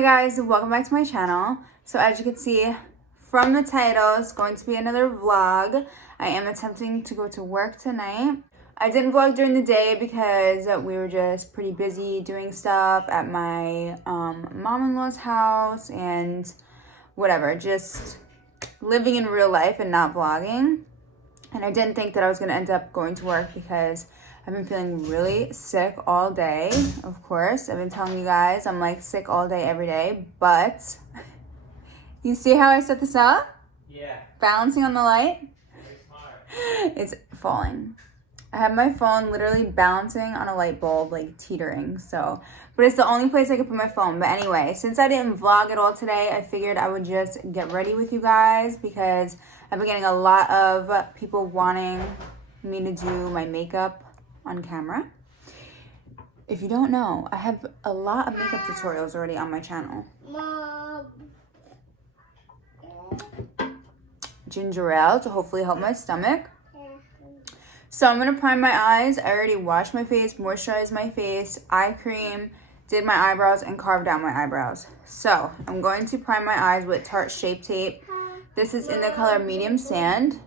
Hi guys, welcome back to my channel. So as you can see from the title, it's going to be another vlog. I am attempting to go to work tonight. I didn't vlog during the day because we were just pretty busy doing stuff at my mom-in-law's house and whatever, just living in real life and not vlogging. And I didn't think that I was going to end up going to work because I've been feeling really sick all day. Of course, I've been telling you guys I'm like sick all day, every day. But you see how I set this up? Yeah. Balancing on the light. Very smart. It's falling. I have my phone literally balancing on a light bulb, like teetering. So, but it's the only place I could put my phone. But anyway, since I didn't vlog at all today, I figured I would just get ready with you guys because I've been getting a lot of people wanting me to do my makeup on camera. If you don't know, I have a lot of makeup tutorials already on my channel. Mom. Ginger ale to hopefully help my stomach. So I'm going to prime my eyes. I already washed my face, moisturized my face, eye cream, did my eyebrows, and carved out my eyebrows. So I'm going to prime my eyes with Tarte Shape Tape. This is in the color Medium Sand.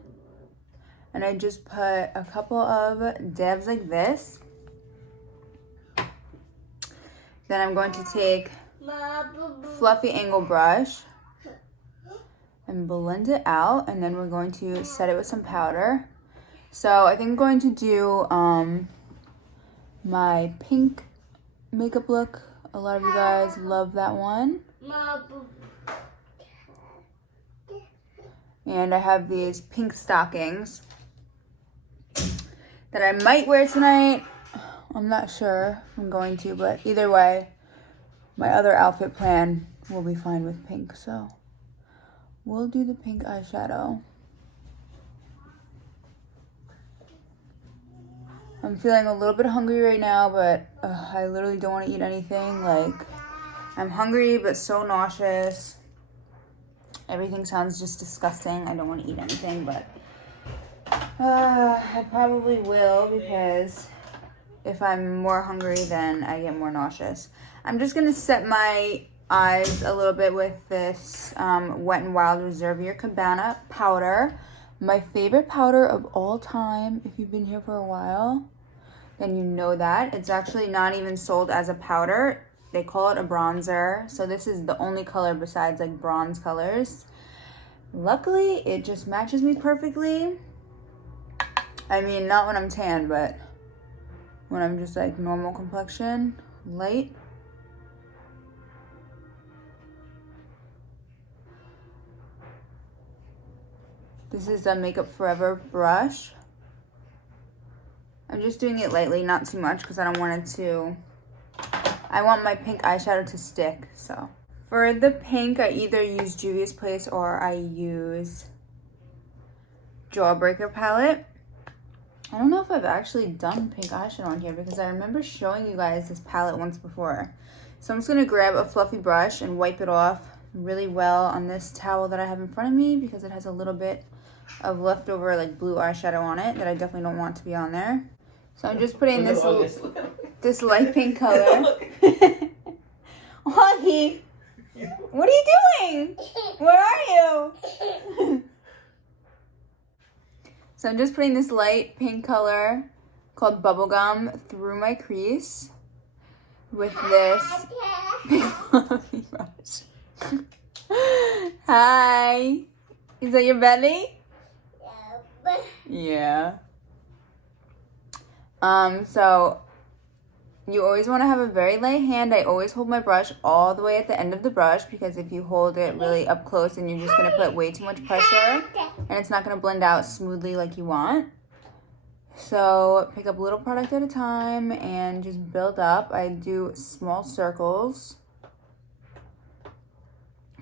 And I just put a couple of dabs like this. Then I'm going to take fluffy angle brush and blend it out. And then we're going to set it with some powder. So I think I'm going to do my pink makeup look. A lot of you guys love that one. And I have these pink stockings that I might wear tonight. I'm not sure I'm going to, but either way, my other outfit plan will be fine with pink. So we'll do the pink eyeshadow. I'm feeling a little bit hungry right now, but I literally don't want to eat anything. Like, I'm hungry, but so nauseous. Everything sounds just disgusting. I don't want to eat anything, but I probably will because if I'm more hungry, then I get more nauseous. I'm just going to set my eyes a little bit with this Wet n Wild Reserve Your Cabana powder. My favorite powder of all time. If you've been here for a while, then you know that. It's actually not even sold as a powder. They call it a bronzer. So this is the only color besides like bronze colors. Luckily, it just matches me perfectly. I mean, not when I'm tan, but when I'm just like normal complexion, light. This is the Makeup Forever brush. I'm just doing it lightly, not too much, because I don't want it to, I want my pink eyeshadow to stick, so. For the pink, I either use Juvia's Place or I use Jawbreaker palette. I don't know if I've actually done pink eyeshadow on here because I remember showing you guys this palette once before. So I'm just gonna grab a fluffy brush and wipe it off really well on this towel that I have in front of me because it has a little bit of leftover like blue eyeshadow on it that I definitely don't want to be on there. So I'm just putting this light pink color. Augie, what are you doing? Where are you? So I'm just putting this light pink color called Bubblegum through my crease with this big fluffy brush. Hi. Is that your belly? Yeah. So you always want to have a very light hand. I always hold my brush all the way at the end of the brush because if you hold it really up close, then you're just going to put way too much pressure and it's not going to blend out smoothly like you want. So pick up a little product at a time and just build up. I do small circles,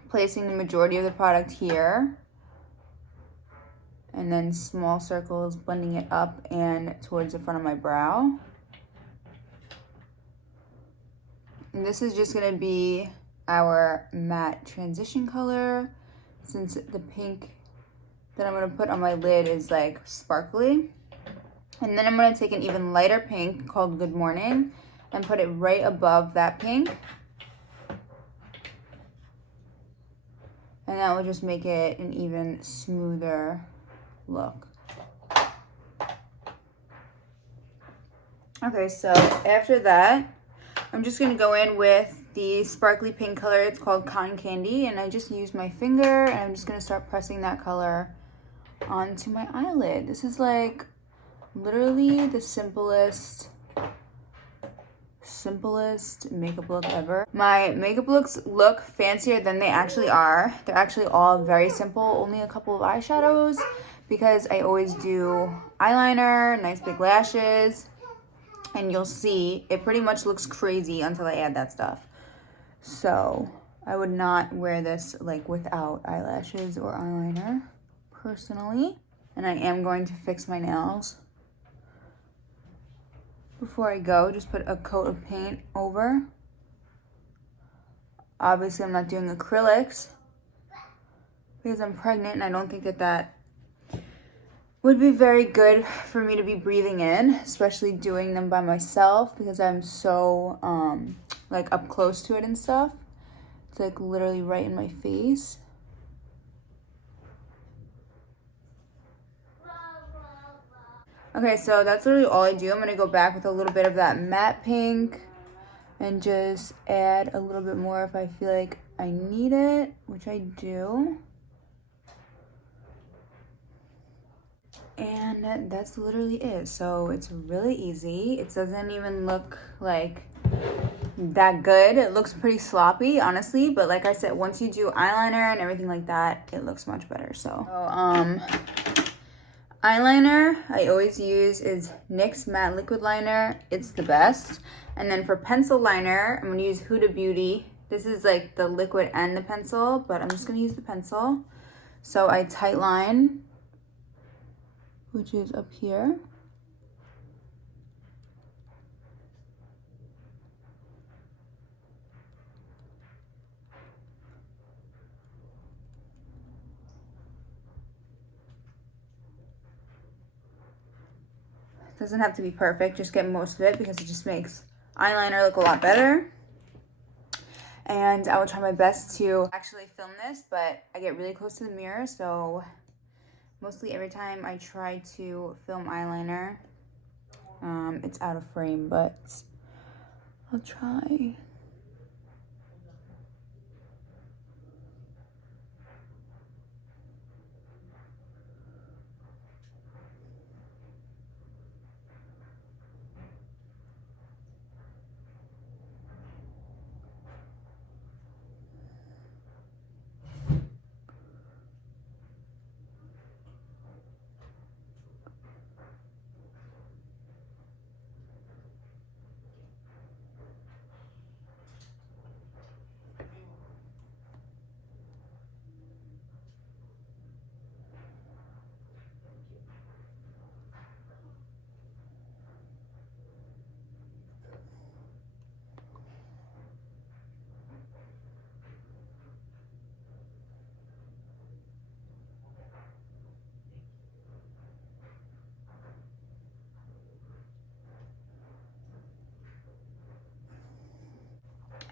placing the majority of the product here. And then small circles, blending it up and towards the front of my brow. And this is just gonna be our matte transition color since the pink that I'm gonna put on my lid is like sparkly. And then I'm gonna take an even lighter pink called Good Morning and put it right above that pink. And that will just make it an even smoother look. Okay, so after that, I'm just gonna go in with the sparkly pink color. It's called Cotton Candy, and I just use my finger, and I'm just gonna start pressing that color onto my eyelid. This is like literally the simplest makeup look ever. My makeup looks look fancier than they actually are. They're actually all very simple, only a couple of eyeshadows, because I always do eyeliner, nice big lashes, and you'll see it pretty much looks crazy until I add that stuff. So I would not wear this like without eyelashes or eyeliner personally. And I am going to fix my nails. Before I go, just put a coat of paint over. Obviously I'm not doing acrylics because I'm pregnant, and I don't think that that would be very good for me to be breathing in, especially doing them by myself, because I'm so like up close to it and stuff. It's like literally right in my face. Okay, so that's literally all I do. I'm gonna go back with a little bit of that matte pink and just add a little bit more if I feel like I need it, which I do. And that's literally it. So it's really easy. It doesn't even look like that good. It looks pretty sloppy, honestly, but like I said, once you do eyeliner and everything like that, it looks much better. So eyeliner I always use is NYX Matte Liquid Liner. It's the best. And then for pencil liner, I'm gonna use Huda Beauty. This is like the liquid and the pencil, but I'm just gonna use the pencil. So I tight line, which is up here. It doesn't have to be perfect, just get most of it because it just makes eyeliner look a lot better. And I will try my best to actually film this, but I get really close to the mirror, so mostly every time I try to film eyeliner, it's out of frame, but I'll try.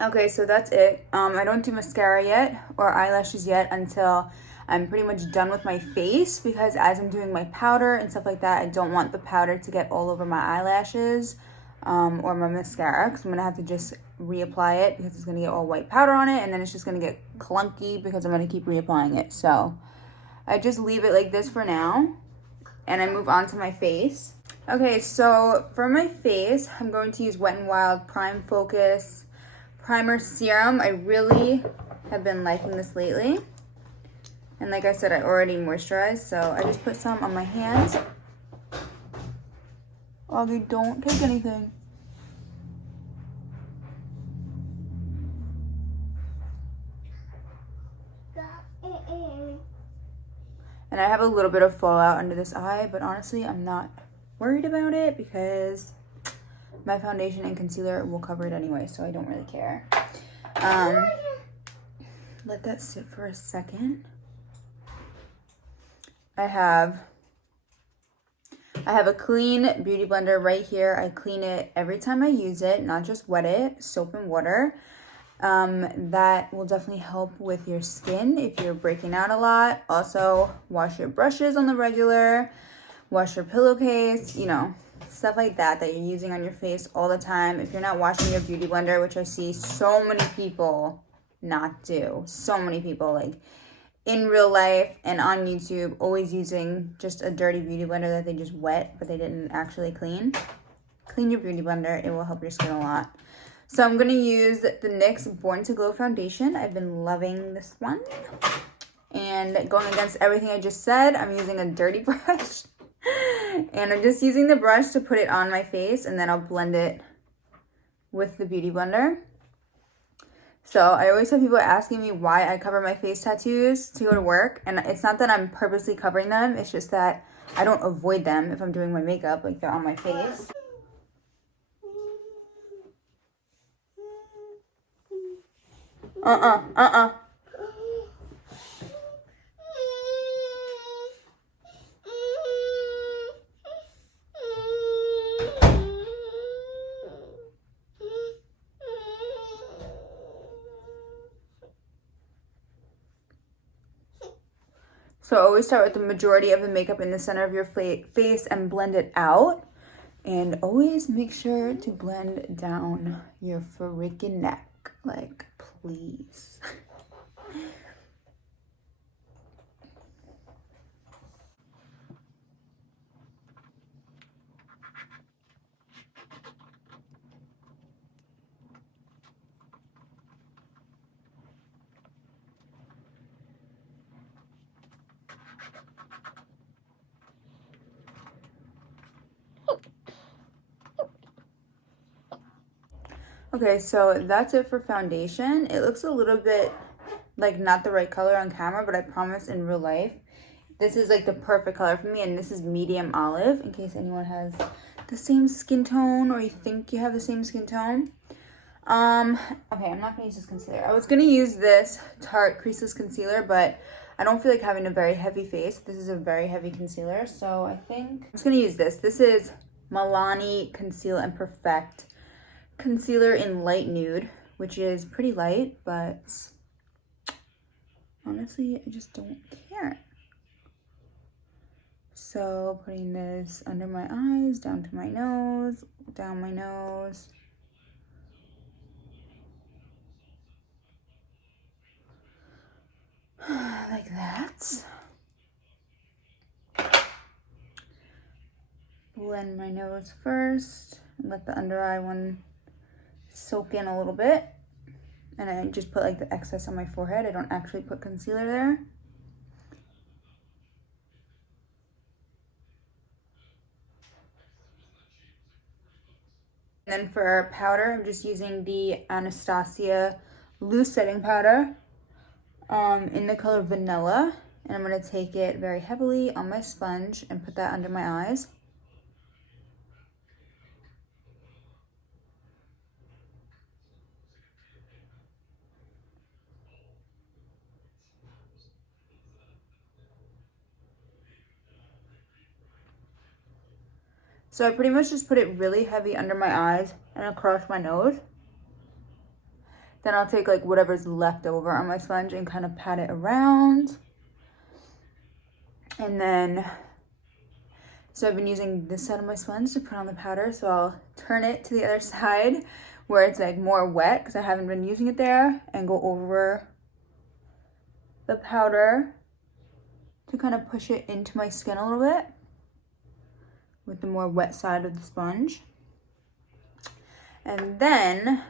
Okay, so that's it. I don't do mascara yet or eyelashes yet until I'm pretty much done with my face, because as I'm doing my powder and stuff like that, I don't want the powder to get all over my eyelashes or my mascara, because I'm going to have to just reapply it because it's going to get all white powder on it, and then it's just going to get clunky because I'm going to keep reapplying it. So I just leave it like this for now, and I move on to my face. Okay, so for my face, I'm going to use Wet n Wild Prime Focus Primer Serum. I really have been liking this lately. And like I said, I already moisturized, so I just put some on my hands. Augie, don't take anything. And I have a little bit of fallout under this eye, but honestly, I'm not worried about it because my foundation and concealer will cover it anyway, so I don't really care. Let that sit for a second. I have a clean beauty blender right here. I clean it every time I use it, not just wet it, soap and water. That will definitely help with your skin if you're breaking out a lot. Also, wash your brushes on the regular, wash your pillowcase, you know, stuff like that you're using on your face all the time. If you're not washing your beauty blender, which I see so many people not do, so many people like in real life and on YouTube always using just a dirty beauty blender that they just wet but they didn't actually clean. Clean your beauty blender, it will help your skin a lot. So I'm going to use the NYX Born to Glow foundation. I've been loving this one. And going against everything I just said, I'm using a dirty brush. And I'm just using the brush to put it on my face, and then I'll blend it with the beauty blender. So I always have people asking me why I cover my face tattoos to go to work. And it's not that I'm purposely covering them. It's just that I don't avoid them if I'm doing my makeup, like they're on my face. So always start with the majority of the makeup in the center of your face and blend it out. And always make sure to blend down your freaking neck. Like, please. Okay, so that's it for foundation. It looks a little bit like not the right color on camera, but I promise in real life, this is like the perfect color for me, and this is medium olive, in case anyone has the same skin tone or you think you have the same skin tone. Okay, I'm not gonna use this concealer. I was gonna use this Tarte Creaseless Concealer, but I don't feel like having a very heavy face. This is a very heavy concealer, so I think I'm just gonna use this. This is Milani Conceal and Perfect Concealer in Light Nude, which is pretty light, but honestly, I just don't care. So putting this under my eyes, down to my nose, down my nose. Like that. Blend my nose first, and let the under eye one soak in a little bit. And I just put like the excess on my forehead. I don't actually put concealer there. And then for powder, I'm just using the Anastasia loose setting powder in the color Vanilla. And I'm going to take it very heavily on my sponge and put that under my eyes. So I pretty much just put it really heavy under my eyes and across my nose. Then I'll take like whatever's left over on my sponge and kind of pat it around. And then, so I've been using this side of my sponge to put on the powder. So I'll turn it to the other side where it's like more wet because I haven't been using it there, and go over the powder to kind of push it into my skin a little bit with the more wet side of the sponge. And then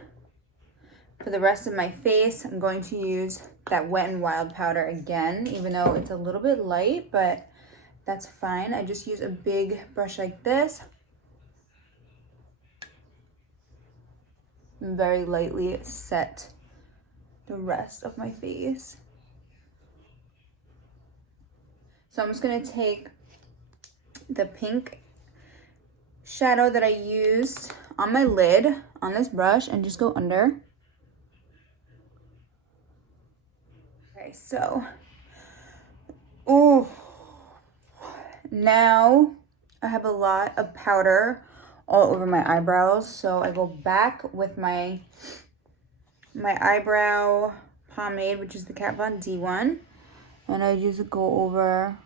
for the rest of my face, I'm going to use that Wet n Wild powder again, even though it's a little bit light, but that's fine. I just use a big brush like this and very lightly set the rest of my face. So I'm just gonna take the pink shadow that I used on my lid on this brush and just go under. Okay, so, oh, now I have a lot of powder all over my eyebrows, so I go back with my my eyebrow pomade, which is the Kat Von D one. And I just go over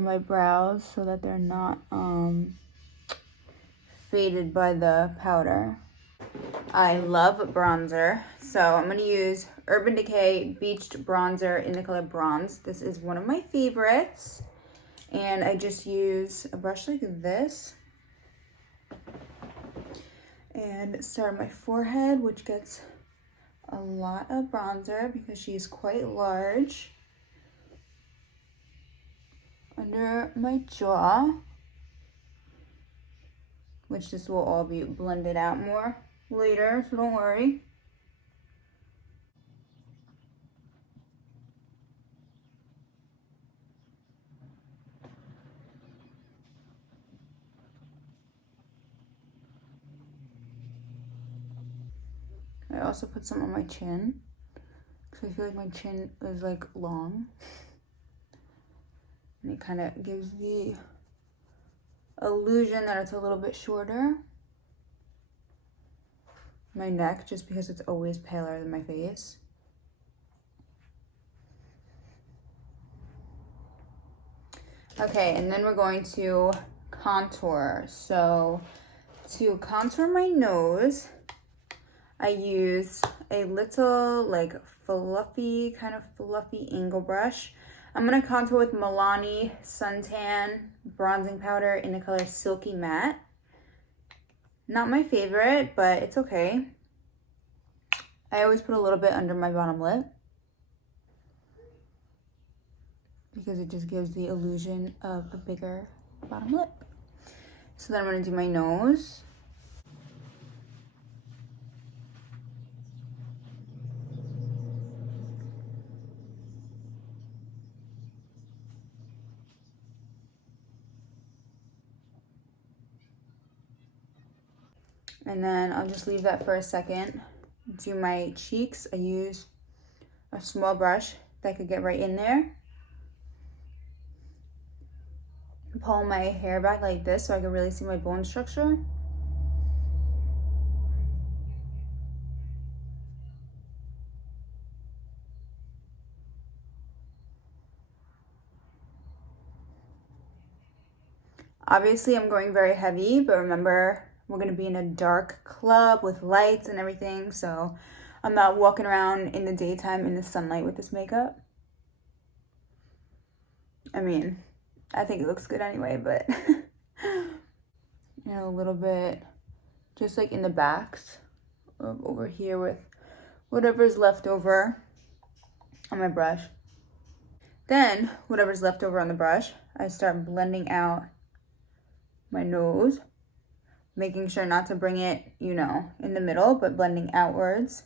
my brows so that they're not faded by the powder. I love bronzer, so I'm going to use Urban Decay Beached Bronzer in the color Bronze. This is one of my favorites. And I just use a brush like this and start on my forehead, which gets a lot of bronzer because she's quite large. Under my jaw, which this will all be blended out more later, so don't worry. I also put some on my chin because I feel like my chin is like long. And it kind of gives the illusion that it's a little bit shorter. My neck, just because it's always paler than my face. Okay, and then we're going to contour. So to contour my nose, I use a little like fluffy, kind of fluffy angle brush. I'm gonna contour with Milani Suntan bronzing powder in the color Silky Matte. Not my favorite, but it's okay. I always put a little bit under my bottom lip because it just gives the illusion of a bigger bottom lip. So then I'm gonna do my nose. And then I'll just leave that for a second. Do my cheeks. I use a small brush that could get right in there. Pull my hair back like this so I can really see my bone structure. Obviously, I'm going very heavy, but remember, we're gonna be in a dark club with lights and everything, so I'm not walking around in the daytime in the sunlight with this makeup. I mean, I think it looks good anyway, but you know, a little bit just like in the backs of over here with whatever's left over on my brush. Then whatever's left over on the brush, I start blending out my nose, making sure not to bring it, you know, in the middle, but blending outwards.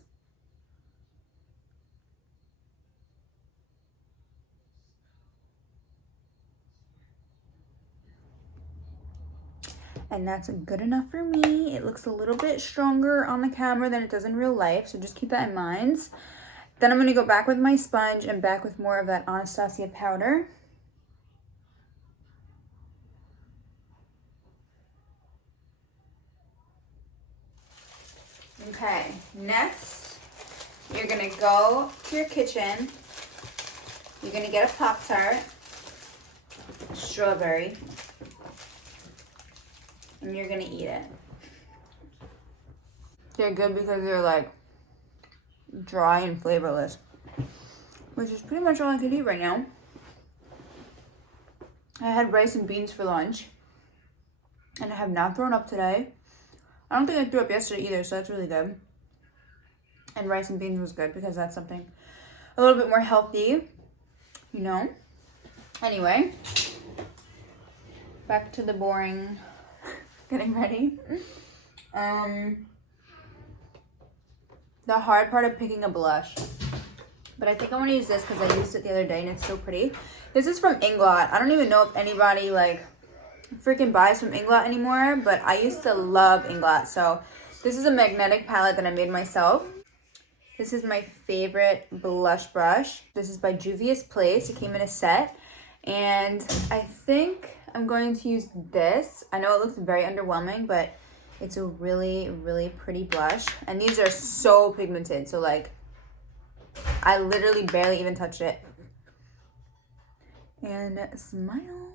And that's good enough for me. It looks a little bit stronger on the camera than it does in real life, so just keep that in mind. Then I'm gonna go back with my sponge and back with more of that Anastasia powder. Okay, next, you're gonna go to your kitchen. You're gonna get a Pop-Tart, strawberry, and you're gonna eat it. They're good because they're like dry and flavorless, which is pretty much all I could eat right now. I had rice and beans for lunch, and I have not thrown up today. I don't think I threw up yesterday either, so that's really good. And rice and beans was good because that's something a little bit more healthy, you know. Anyway, back to the boring getting ready. The hard part of picking a blush. But I think I want to use this because I used it the other day and it's so pretty. This is from Inglot. I don't even know if anybody like freaking buys from Inglot anymore, but I used to love Inglot. So this is a magnetic palette that I made myself. This is my favorite blush brush. This is by Juvia's Place. It came in a set, and I think I'm going to use this. I know it looks very underwhelming, but It's a really, really pretty blush. And these are so pigmented. So like, I literally barely even touched it. And smile.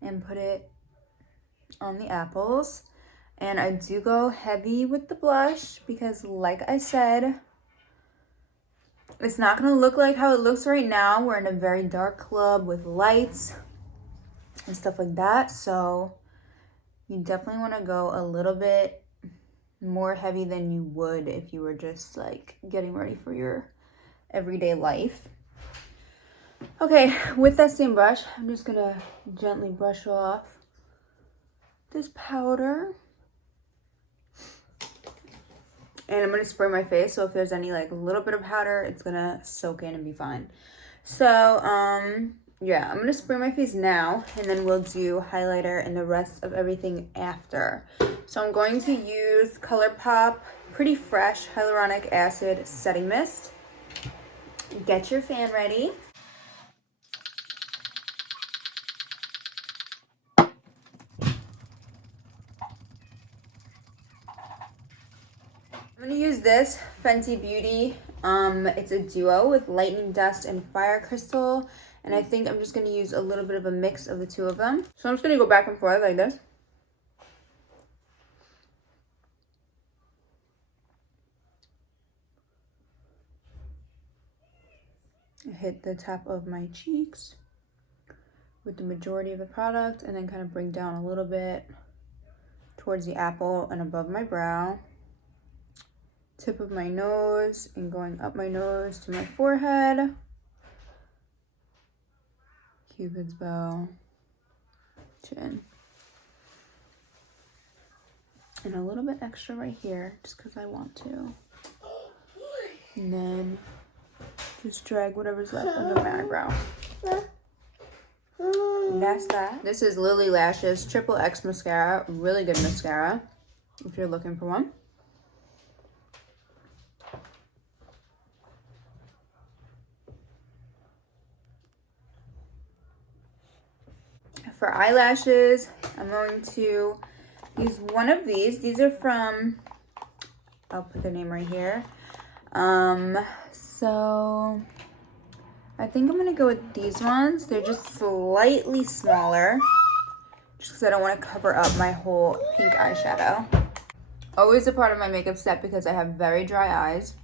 And put it on the apples. And I do go heavy with the blush because like I said, it's not going to look like how it looks right now. We're in a very dark club with lights and stuff like that. So you definitely want to go a little bit more heavy than you would if you were just like getting ready for your everyday life. Okay, with that same brush, I'm just going to gently brush off this powder. And I'm going to spray my face, so if there's any like little bit of powder, it's going to soak in and be fine. So, yeah, I'm going to spray my face now, and then we'll do highlighter and the rest of everything after. So I'm going to use ColourPop Pretty Fresh Hyaluronic Acid Setting Mist. Get your fan ready. I'm going to use this Fenty Beauty. It's a duo with Lightning Dust and Fire Crystal. And I think I'm just going to use a little bit of a mix of the two of them. So I'm just going to go back and forth like this. Hit the top of my cheeks with the majority of the product. And then kind of bring down a little bit towards the apple and above my brow. Tip of my nose and going up my nose to my forehead. Cupid's bow. Chin. And a little bit extra right here, just because I want to. And then just drag whatever's left under my eyebrow. And that's that. This is Lilly Lashes Triple X Mascara. Really good mascara, if you're looking for one. For eyelashes, I'm going to use one of these. These are from, I'll put the name right here. So I think I'm gonna go with these ones. They're just slightly smaller, just because I don't want to cover up my whole pink eyeshadow. Always a part of my makeup step because I have very dry eyes.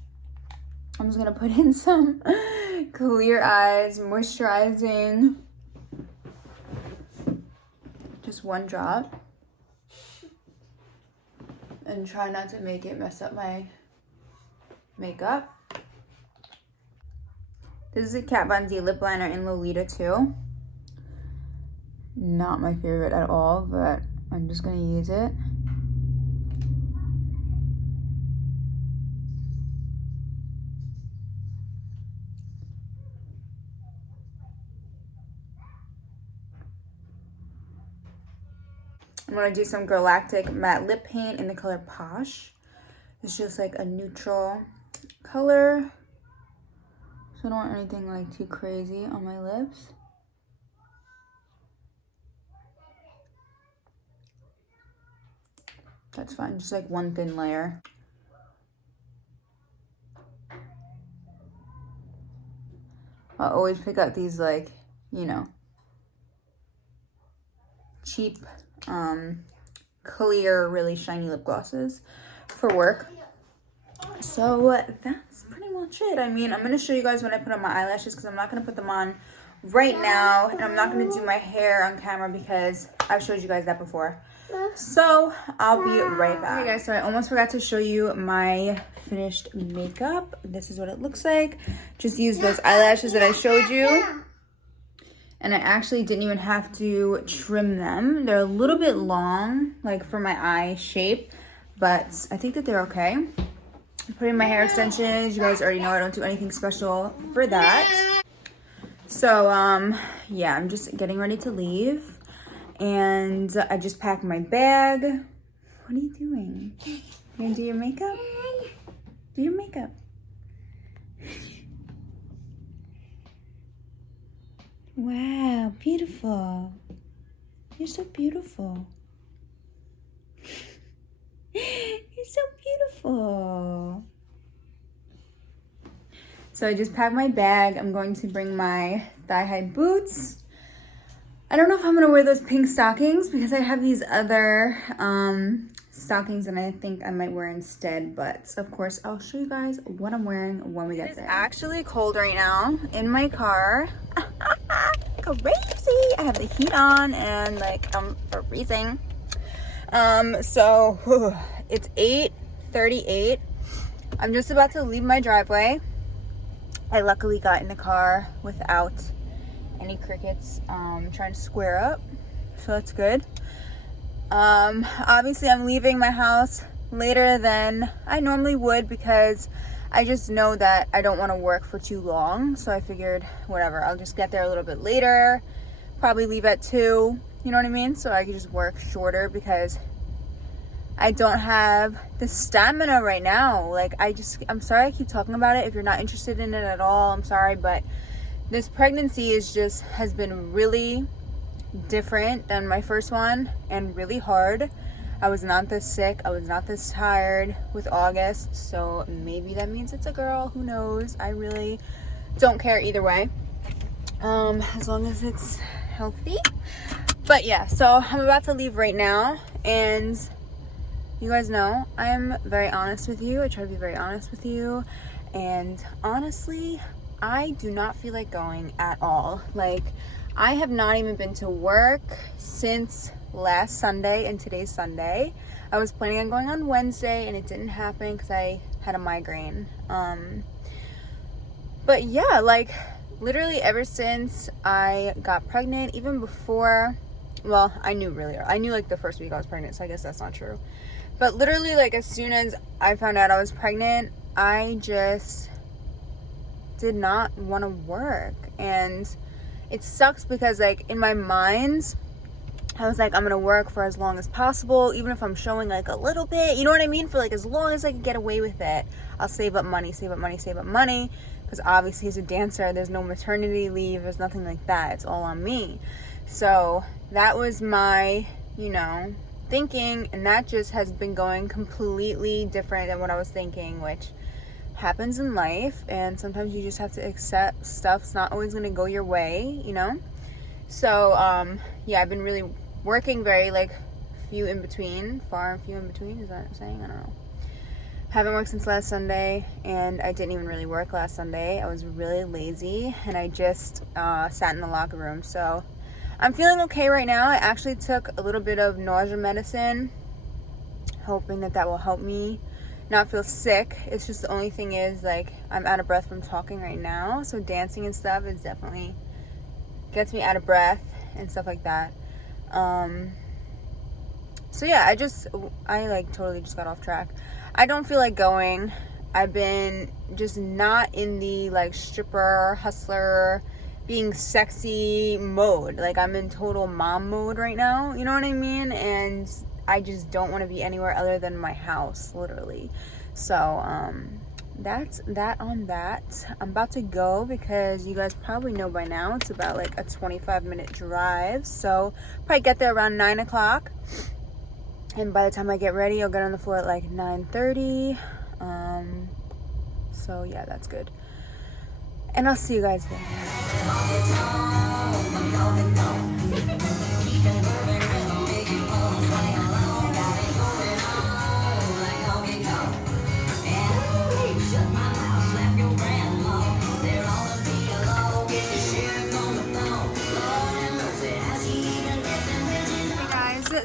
I'm just gonna put in some clear eyes, moisturizing. Just one drop. And try not to make it mess up my makeup. This is a Kat Von D lip liner in Lolita 2. Not my favorite at all, but I'm just gonna use it. I'm gonna do some Galactic Matte Lip Paint in the color Posh. It's just like a neutral color. So I don't want anything like too crazy on my lips. That's fine, just like one thin layer. I'll always pick up these like, you know, cheap, clear, really shiny lip glosses for work. So that's pretty much it. I mean, I'm going to show you guys when I put on my eyelashes because I'm not going to put them on right now. And I'm not going to do my hair on camera because I've showed you guys that before. So I'll be right back. Okay guys, so I almost forgot to show you my finished makeup. This is what it looks like. Just use those eyelashes that I showed you. And I actually didn't even have to trim them. They're a little bit long, like for my eye shape, but I think that they're okay. I'm putting my hair extensions. You guys already know I don't do anything special for that. So, yeah, I'm just getting ready to leave. And I just packed my bag. What are you doing? You gonna do your makeup? Do your makeup. Wow, beautiful. You're so beautiful. So I just packed my bag. I'm going to bring my thigh-high boots. I don't know if I'm gonna wear those pink stockings because I have these other stockings and I think I might wear instead, but of course I'll show you guys what I'm wearing when we get there. It's actually cold right now in my car. Crazy! I have the heat on and like I'm freezing. So it's 8:38. I'm just about to leave my driveway. I luckily got in the car without any crickets trying to square up, so that's good. Obviously I'm leaving my house later than I normally would because I just know that I don't want to work for too long, so I figured whatever, I'll just get there a little bit later, probably leave at 2, you know what I mean, so I can just work shorter because I don't have the stamina right now. Like I'm sorry I keep talking about it. If you're not interested in it at all, I'm sorry, but this pregnancy has been really different than my first one and really hard. I was not this sick. I was not this tired with August. So maybe that means it's a girl. Who knows? I really don't care either way. As long as it's healthy. But yeah, so I'm about to leave right now. And you guys know I am very honest with you. I try to be very honest with you. And honestly, I do not feel like going at all. Like, I have not even been to work since last Sunday, and today's Sunday. I was planning on going on Wednesday and it didn't happen because I had a migraine. But yeah, like literally ever since I got pregnant, even before, well, I knew like the first week I was pregnant, so I guess that's not true. But literally like as soon as I found out I was pregnant, I just did not want to work. And it sucks because like in my mind I was like, I'm gonna work for as long as possible, even if I'm showing like a little bit, you know what I mean, for like as long as I can get away with it. I'll save up money because obviously as a dancer there's no maternity leave, there's nothing like that, it's all on me. So that was my, you know, thinking, and that just has been going completely different than what I was thinking, which happens in life, and sometimes you just have to accept stuff's not always going to go your way, you know. So yeah, I've been really working very like far and few in between, is that what I'm saying? I don't know. Haven't worked since last Sunday, and I didn't even really work last Sunday. I was really lazy and I just sat in the locker room. So I'm feeling okay right now. I actually took a little bit of nausea medicine, hoping that will help me not feel sick. It's just the only thing is like I'm out of breath from talking right now, so dancing and stuff is definitely gets me out of breath and stuff like that. So yeah, I like totally just got off track. I don't feel like going. I've been just not in the like stripper, hustler, being sexy mode. Like I'm in total mom mode right now, you know what I mean? And I just don't want to be anywhere other than my house, literally. So that's that on that. I'm about to go because you guys probably know by now it's about like a 25-minute drive. So probably get there around 9 o'clock. And by the time I get ready, I'll get on the floor at like 9:30. So yeah, that's good. And I'll see you guys then.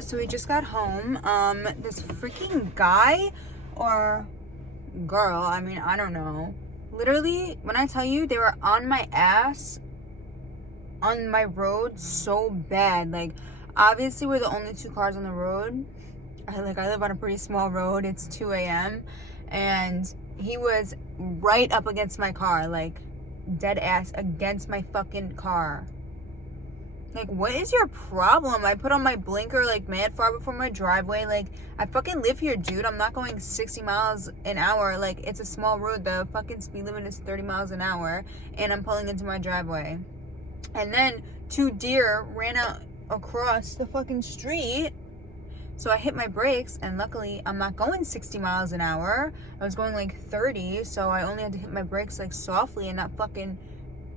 So we just got home. This freaking guy or girl, I mean, I don't know. Literally, when I tell you, they were on my ass on my road so bad. Like, obviously, we're the only 2 cars on the road. I live on a pretty small road. It's 2 a.m. And he was right up against my car, like dead ass against my fucking car. Like, what is your problem? I put on my blinker, like, mad far before my driveway. Like, I fucking live here, dude. I'm not going 60 miles an hour. Like, it's a small road. The fucking speed limit is 30 miles an hour. And I'm pulling into my driveway. And then 2 deer ran out across the fucking street So I hit my brakes, and luckily I'm not going 60 miles an hour. I was going like 30, so I only had to hit my brakes like softly and not fucking,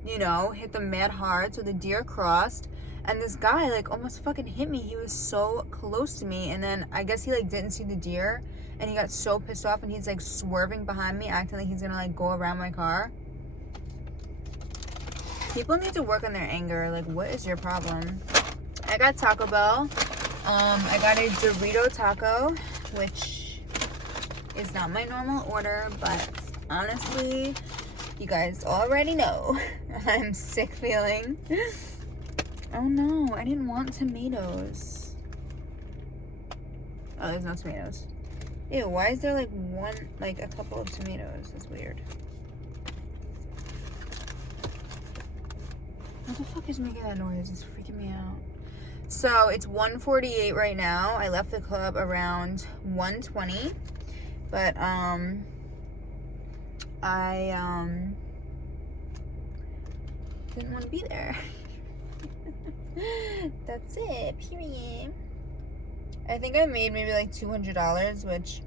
you know, hit them mad hard. So the deer crossed, and this guy like almost fucking hit me. He was so close to me, and then I guess he like didn't see the deer, and he got so pissed off, and he's like swerving behind me, acting like he's gonna like go around my car. People need to work on their anger. Like, what is your problem? I got Taco Bell. I got a Dorito taco, which is not my normal order, but honestly, you guys already know I'm sick feeling. Oh no, I didn't want tomatoes. Oh, there's no tomatoes. Ew, why is there like a couple of tomatoes? That's weird. What the fuck is making that noise? It's freaking me out. So it's 1:48 right now. I left the club around 1:20, but I didn't want to be there. That's it. Period. I think I made maybe like $200, which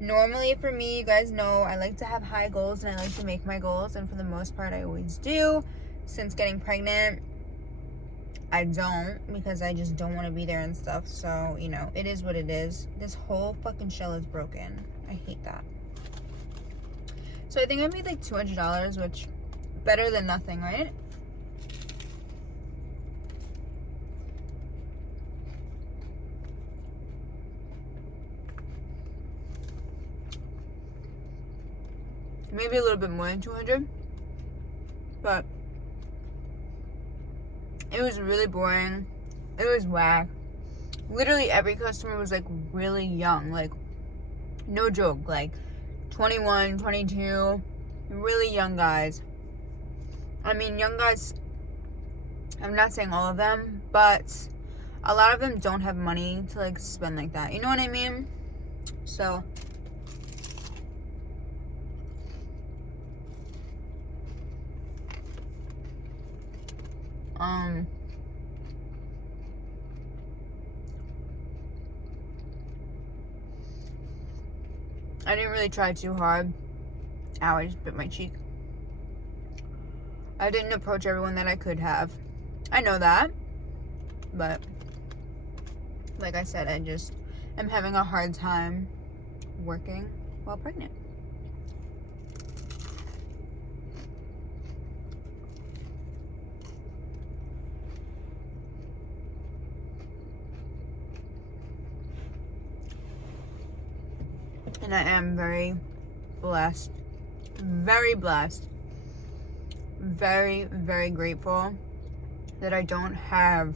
normally for me, you guys know I like to have high goals and I like to make my goals, and for the most part I always do. Since getting pregnant, I don't, because I just don't want to be there and stuff. So, you know, it is what it is. This whole fucking shell is broken. I hate that. So I think I made like $200, which better than nothing, right? Maybe a little bit more than 200, but it was really boring. It was whack. Literally every customer was like really young, like no joke, like 21, 22, really young guys. I mean, young guys, I'm not saying all of them, but a lot of them don't have money to like spend like that. You know what I mean? So I didn't really try too hard. Ow, I just bit my cheek. I didn't approach everyone that I could have. I know that. But like I said, I just am having a hard time working while pregnant. And I am very blessed. Very blessed. Very, very grateful that I don't have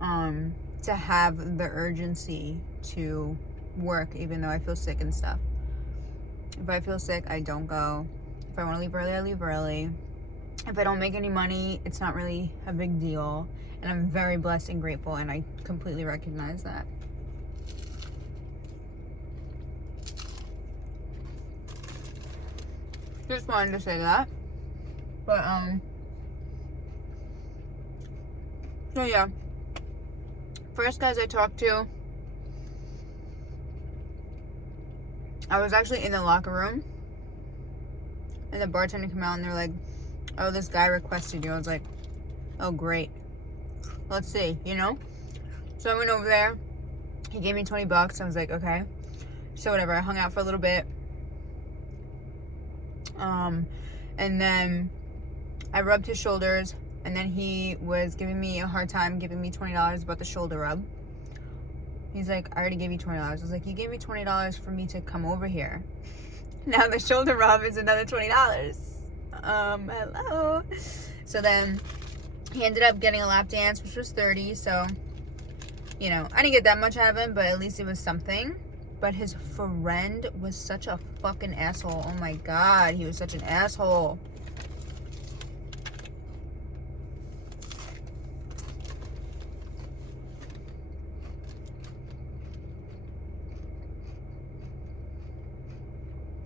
to have the urgency to work, even though I feel sick and stuff. If I feel sick, I don't go. If I want to leave early, I leave early. If I don't make any money, it's not really a big deal. And I'm very blessed and grateful, and I completely recognize that. Just wanted to say that. But, so yeah. First guys I talked to, I was actually in the locker room, and the bartender came out and they're like, oh, this guy requested you. I was like, oh, great. Let's see, you know? So I went over there. He gave me $20. I was like, okay. So whatever, I hung out for a little bit. And then I rubbed his shoulders, and then he was giving me a hard time, giving me $20 about the shoulder rub. He's like, I already gave you $20. I was like, you gave me $20 for me to come over here. Now the shoulder rub is another $20. Hello. So then he ended up getting a lap dance, which was $30. So, you know, I didn't get that much out of him, but at least it was something. But his friend was such a fucking asshole. Oh my God, he was such an asshole.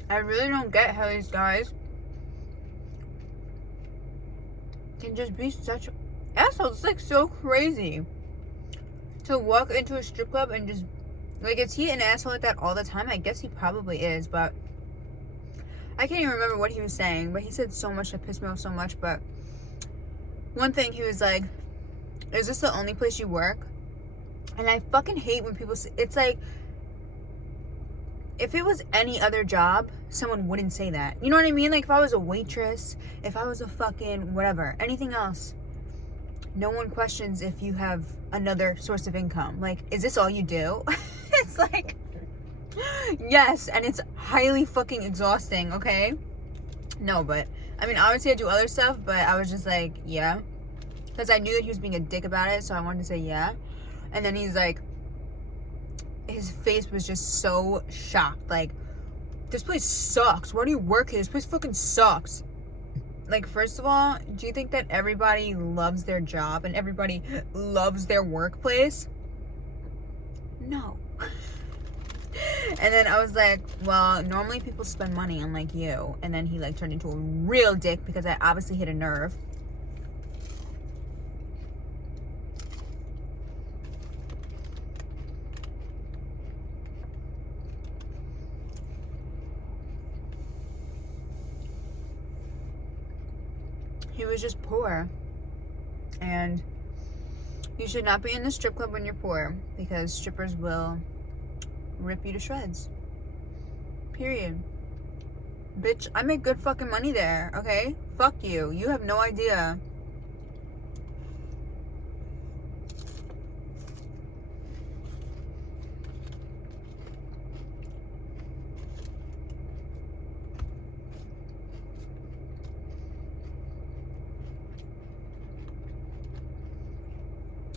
I really don't get how these guys can just be such assholes. It's like so crazy to walk into a strip club and just, like, is he an asshole like that all the time? I guess he probably is, but I can't even remember what he was saying, but he said so much that pissed me off so much. But one thing, he was like, is this the only place you work? And I fucking hate when people say, it's like, if it was any other job, someone wouldn't say that. You know what I mean? Like, if I was a waitress, if I was a fucking whatever, anything else, no one questions if you have another source of income. Like, is this all you do? It's like, yes, and it's highly fucking exhausting, okay? No, but, I mean, obviously I do other stuff, but I was just like, yeah. Because I knew that he was being a dick about it, so I wanted to say yeah. And then he's like, his face was just so shocked. Like, this place sucks. Where do you work here? This place fucking sucks. Like, first of all, do you think that everybody loves their job and everybody loves their workplace? No. And then I was like, well, normally people spend money on, like, you. And then he, like, turned into a real dick because I obviously hit a nerve. He was just poor. And you should not be in the strip club when you're poor, because strippers will rip you to shreds. Period. Bitch, I make good fucking money there, okay? Fuck you. You have no idea.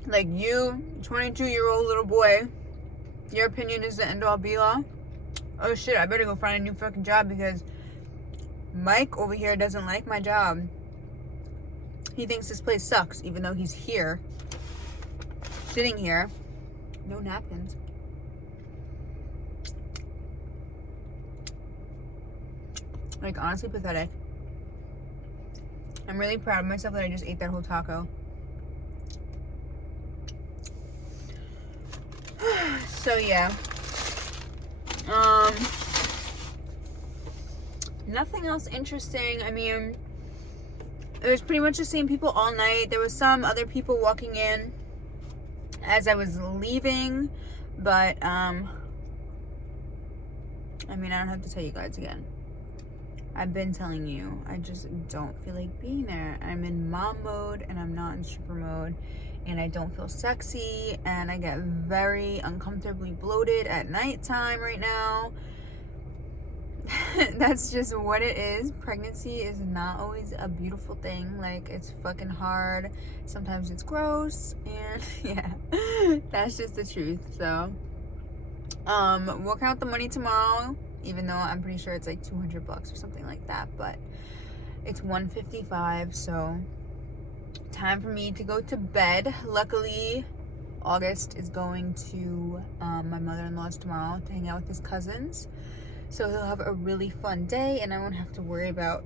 Like, you, 22-year-old little boy, your opinion is the end-all be-all? Oh shit, I better go find a new fucking job because Mike over here doesn't like my job. He thinks this place sucks, even though he's here, sitting here. No napkins. Like, honestly pathetic. I'm really proud of myself that I just ate that whole taco. So yeah, nothing else interesting. I mean, it was pretty much the same people all night. There was some other people walking in as I was leaving, but I mean, I don't have to tell you guys again. I've been telling you, I just don't feel like being there. I'm in mom mode and I'm not in stripper mode. And I don't feel sexy, and I get very uncomfortably bloated at nighttime right now. That's just what it is. Pregnancy is not always a beautiful thing. Like, it's fucking hard. Sometimes it's gross, and yeah, that's just the truth. So, we'll count the money tomorrow, even though I'm pretty sure it's like $200 or something like that, but it's $155, so time for me to go to bed. Luckily, August is going to my mother-in-law's tomorrow to hang out with his cousins, so he'll have a really fun day, and I won't have to worry about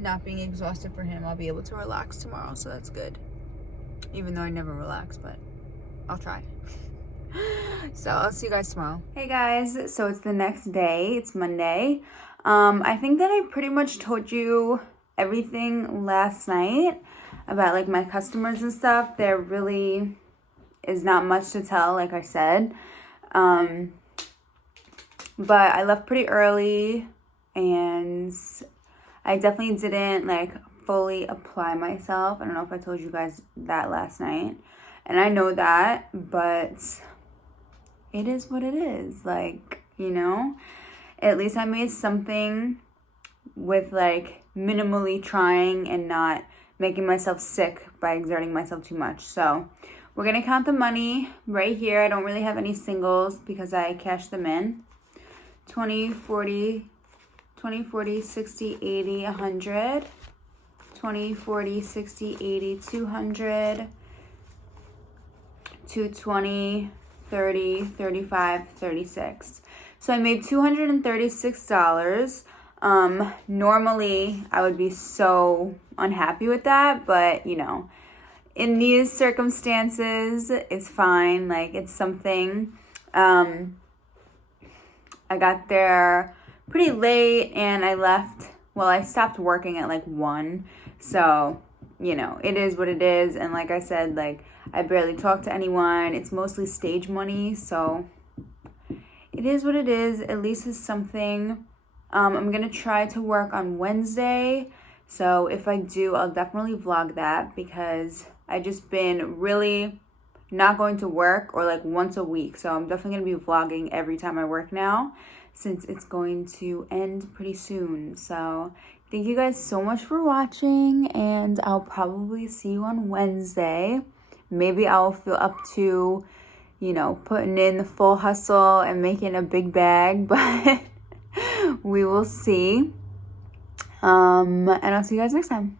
not being exhausted for him. I'll be able to relax tomorrow, so that's good, even though I never relax, but I'll try. So I'll see you guys tomorrow. Hey guys, so it's the next day. It's Monday. I think that I pretty much told you everything last night about, like, my customers and stuff. There really is not much to tell, like I said. But I left pretty early, and I definitely didn't, like, fully apply myself. I don't know if I told you guys that last night, and I know that, but it is what it is. Like, you know, at least I made something with, like, minimally trying and not making myself sick by exerting myself too much. So we're gonna count the money right here. I don't really have any singles because I cashed them in. 20, 40, 60, 80, 100. 20, 40, 60, 80, 200. 220, 30, 35, 36. So I made $236. Normally I would be so unhappy with that, but you know, in these circumstances, it's fine. Like, it's something. I got there pretty late and I left. Well, I stopped working at like 1. So, you know, it is what it is. And like I said, like, I barely talk to anyone. It's mostly stage money. So it is what it is. At least it's something. I'm going to try to work on Wednesday. So if I do, I'll definitely vlog that because I've just been really not going to work or like once a week. So I'm definitely going to be vlogging every time I work now since it's going to end pretty soon. So thank you guys so much for watching and I'll probably see you on Wednesday. Maybe I'll feel up to, you know, putting in the full hustle and making a big bag, but we will see. And I'll see you guys next time.